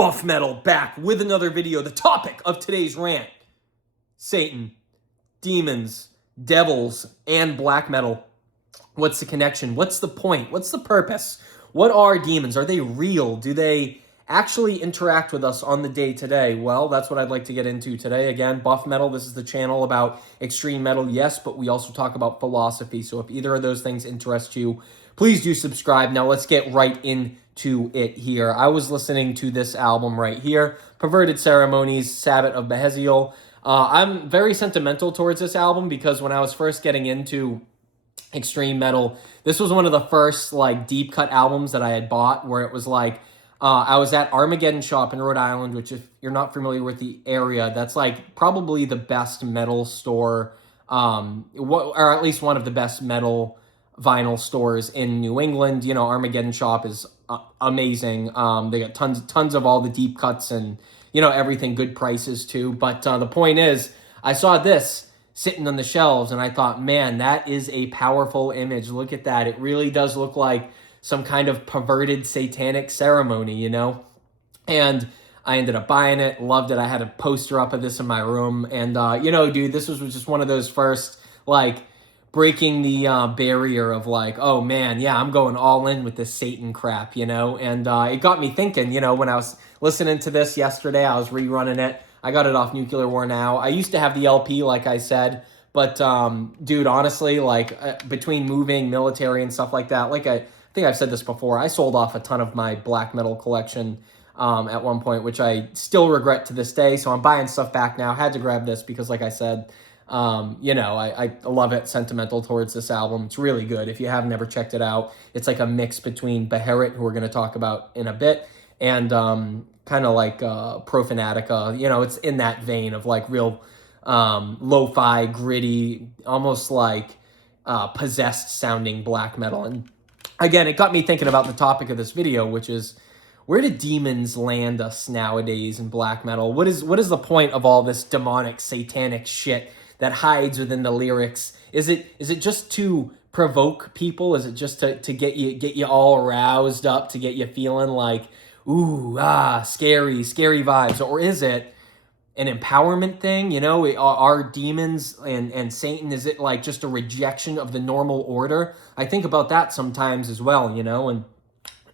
Buff Metal back with another video. The topic of today's rant: Satan, demons, devils, and black metal. What's the connection? What's the point? What's the purpose? What are demons? Are they real? Do they actually interact with us on the day-to-day? Well, that's what I'd like to get into today. Again, Buff Metal, this is the channel about extreme metal, yes, but we also talk about philosophy. So if either of those things interest you, please do subscribe. Now let's get right into it here. I was listening to this album right here, Perverted Ceremonies, Sabbath of Beherit. I'm very sentimental towards this album because when I was first getting into extreme metal, this was one of the first like deep cut albums that I had bought, where it was like I was at Armageddon Shop in Rhode Island, which if you're not familiar with the area, that's like probably the best metal store, or at least one of the best metal vinyl stores in New England. You know, Armageddon Shop is amazing. They got tons of all the deep cuts and, you know, everything, good prices too. But the point is, I saw this sitting on the shelves and I thought, man, that is a powerful image. Look at that. It really does look like some kind of perverted satanic ceremony, you know? And I ended up buying it, loved it. I had a poster up of this in my room. And, you know, dude, this was just one of those first, like, breaking the barrier of like, oh man, yeah, I'm going all in with this Satan crap, you know? And it got me thinking, you know, when I was listening to this yesterday, I was rerunning it. I got it off Nuclear War Now. I used to have the LP, like I said, but dude, honestly, like between moving, military and stuff like that, like I think I've said this before, I sold off a ton of my black metal collection at one point, which I still regret to this day. So I'm buying stuff back now. Had to grab this because, like I said, you know, I love it, sentimental towards this album. It's really good. If you haven't ever checked it out, it's like a mix between Beherit, who we're going to talk about in a bit, and kind of like Profanatica. You know, it's in that vein of like real lo-fi, gritty, almost like possessed sounding black metal. And again, it got me thinking about the topic of this video, which is, where do demons land us nowadays in black metal? What is the point of all this demonic, satanic shit that hides within the lyrics? Is it just to provoke people? Is it just to get you all aroused up, to get you feeling like, ooh, scary vibes? Or is it an empowerment thing? You know, are demons and Satan, is it like just a rejection of the normal order? I think about that sometimes as well, you know. And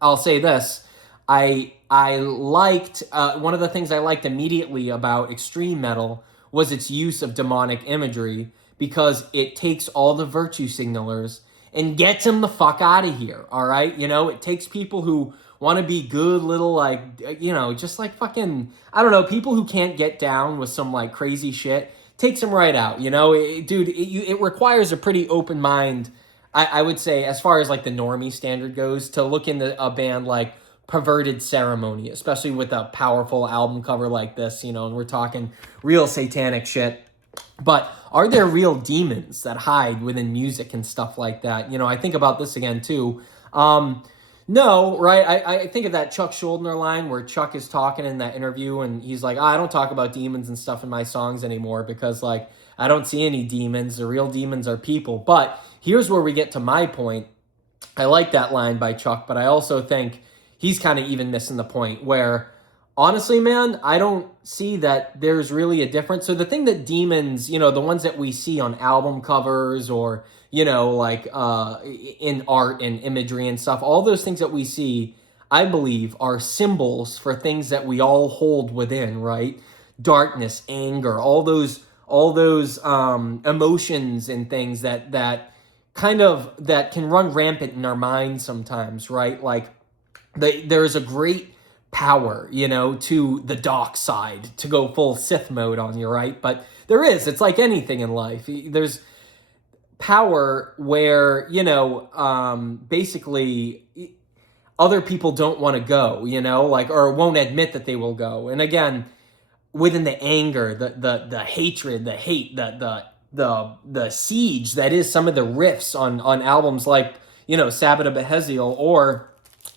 I'll say this, I liked, one of the things I liked immediately about extreme metal was its use of demonic imagery, because it takes all the virtue signalers and gets them the fuck out of here, all right? You know, it takes people who want to be good little, like, you know, just like fucking, I don't know, people who can't get down with some, like, crazy shit, takes them right out, you know? Dude, it requires a pretty open mind, I would say, as far as, like, the normie standard goes, to look into a band like Perverted Ceremony, especially with a powerful album cover like this, you know, and we're talking real satanic shit. But are there real demons that hide within music and stuff like that? You know, I think about this again too. No, right? I think of that Chuck Schuldiner line where Chuck is talking in that interview and he's like, I don't talk about demons and stuff in my songs anymore because, like, I don't see any demons. The real demons are people. But here's where we get to my point. I like that line by Chuck, but I also think he's kind of even missing the point where, honestly, man, I don't see that there's really a difference. So the thing that demons, you know, the ones that we see on album covers or, you know, like in art and imagery and stuff, all those things that we see, I believe, are symbols for things that we all hold within, right? Darkness, anger, all those emotions and things that can run rampant in our minds sometimes, right? Like, there is a great power, you know, to the dark side, to go full Sith mode on you, right? But there is, it's like anything in life. There's power where, you know, basically other people don't want to go, you know, like, or won't admit that they will go. And again, within the anger, the hatred, the hate, the siege that is some of the riffs on albums like, you know, Sabbath of Beherit or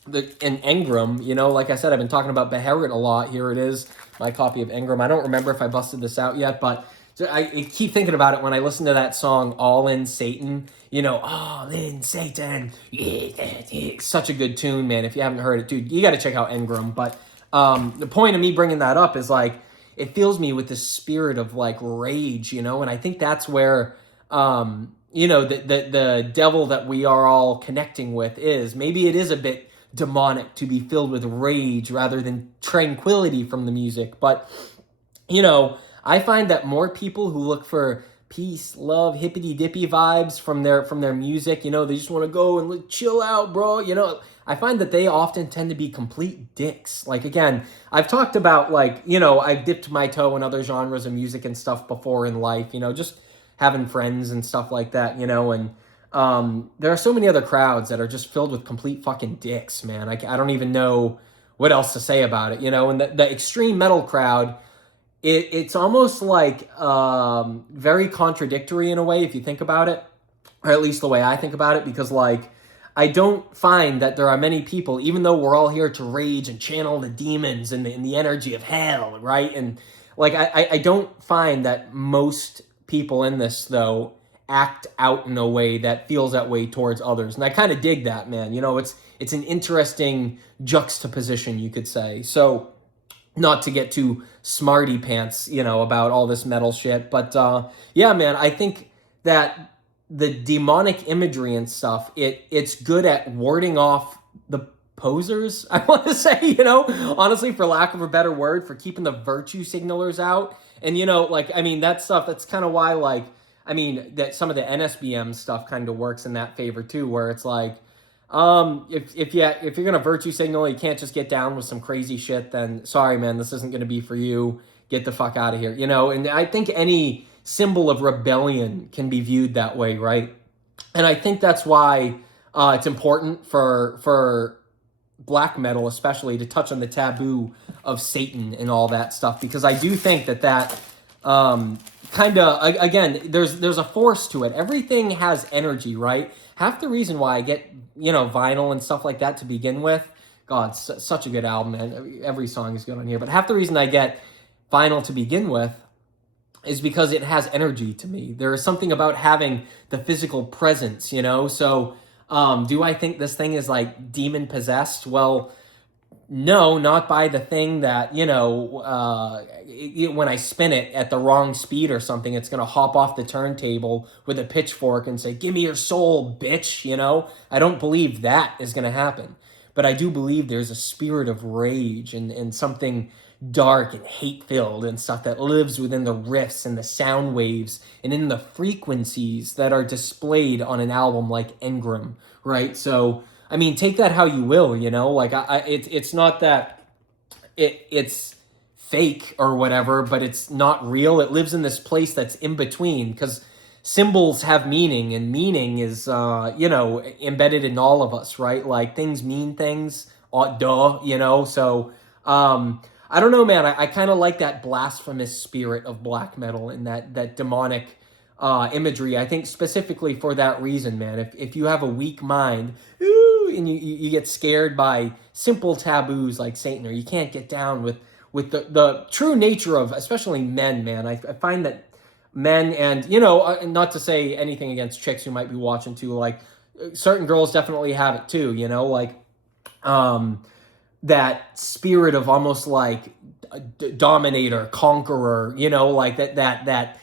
in Engram, you know, like I said, I've been talking about Beherit a lot. Here it is, my copy of Engram. I don't remember if I busted this out yet, but I keep thinking about it when I listen to that song, All In Satan. You know, All In Satan. Yeah. Such a good tune, man. If you haven't heard it, dude, you got to check out Engram. But The point of me bringing that up is like, it fills me with this spirit of like rage, you know, and I think that's where, you know, the devil that we are all connecting with is. Maybe it is a bit demonic to be filled with rage rather than tranquility from the music. But, you know, I find that more people who look for peace, love, hippity dippy vibes from their music, you know, they just want to go and like, chill out, bro. You know, I find that they often tend to be complete dicks. Like, again, I've talked about, like, you know, I've dipped my toe in other genres of music and stuff before in life, you know, just having friends and stuff like that, you know, and there are so many other crowds that are just filled with complete fucking dicks, man. I don't even know what else to say about it, you know, and the extreme metal crowd, it's almost like very contradictory in a way if you think about it, or at least the way I think about it, because like I don't find that there are many people, even though we're all here to rage and channel the demons and the energy of hell, right? And like I don't find that most people in this though act out in a way that feels that way towards others, and I kind of dig that, man. You know, it's an interesting juxtaposition, you could say. So, not to get too smarty pants, you know, about all this metal shit. But yeah, man, I think that the demonic imagery and stuff, it's good at warding off the posers, I want to say, you know, honestly, for lack of a better word, for keeping the virtue signalers out. And, you know, like, I mean, that stuff, that's kind of why, like, I mean, that some of the NSBM stuff kind of works in that favor too, where it's like, if you're gonna virtue signal, you can't just get down with some crazy shit, then sorry, man, this isn't gonna be for you. Get the fuck out of here, you know. And I think any symbol of rebellion can be viewed that way, right? And I think that's why it's important for black metal, especially, to touch on the taboo of Satan and all that stuff, because I do think that kind of, again, there's a force to it. Everything has energy, right? Half the reason why I get, you know, vinyl and stuff like that to begin with, God, such a good album, man. Every song is good on here. But half the reason I get vinyl to begin with is because it has energy to me. There is something about having the physical presence, you know? So do I think this thing is like demon possessed? Well, no, not by the thing that, you know, when I spin it at the wrong speed or something, it's going to hop off the turntable with a pitchfork and say, give me your soul, bitch, you know? I don't believe that is going to happen. But I do believe there's a spirit of rage and something dark and hate-filled and stuff that lives within the riffs and the sound waves and in the frequencies that are displayed on an album like Engram, right? So, I mean, take that how you will, you know? Like, it's not that it's fake or whatever, but it's not real. It lives in this place that's in between, because symbols have meaning, and meaning is, you know, embedded in all of us, right? Like, things mean things, duh, you know? So, I don't know, man. I kind of like that blasphemous spirit of black metal and that demonic imagery. I think specifically for that reason, man. If you have a weak mind, and you get scared by simple taboos like Satan, or you can't get down with the true nature of especially men, man. I find that men, and, you know, not to say anything against chicks who might be watching too, like certain girls definitely have it too, you know, like that spirit of almost like dominator, conqueror, you know, like that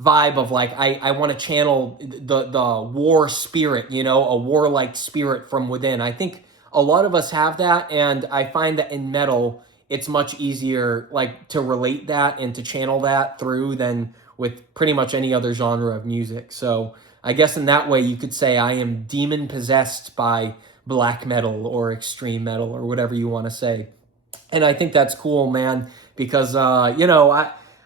vibe of like, I want to channel the war spirit, you know, a warlike spirit from within. I think a lot of us have that, and I find that in metal, it's much easier like to relate that and to channel that through than with pretty much any other genre of music. So I guess in that way you could say I am demon possessed by black metal or extreme metal or whatever you want to say. And I think that's cool, man, because you know,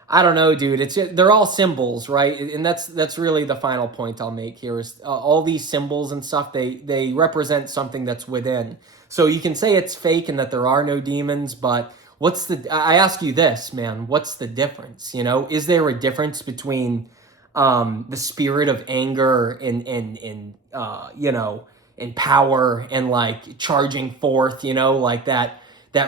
I don't know, dude. They're all symbols, right? And that's really the final point I'll make here is all these symbols and stuff. They represent something that's within. So you can say it's fake and that there are no demons, but I ask you this, man, what's the difference? You know, is there a difference between the spirit of anger and you know, and power and like charging forth, you know, like that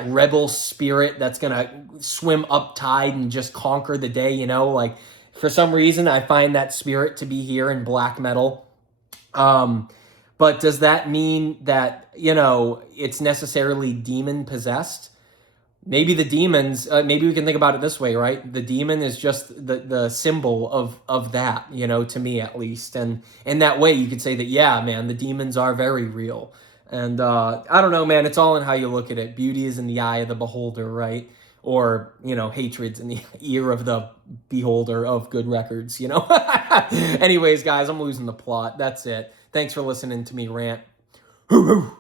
rebel spirit that's gonna swim up tide and just conquer the day, you know? Like, for some reason, I find that spirit to be here in black metal. But does that mean that, you know, it's necessarily demon possessed? maybe the demons, maybe we can think about it this way, right? The demon is just the symbol of that, you know, to me at least. And in that way, you could say that, yeah, man, the demons are very real. And I don't know, man, it's all in how you look at it. Beauty is in the eye of the beholder, right? Or, you know, hatred's in the ear of the beholder of good records, you know? Anyways, guys, I'm losing the plot. That's it. Thanks for listening to me rant. Hoo hoo!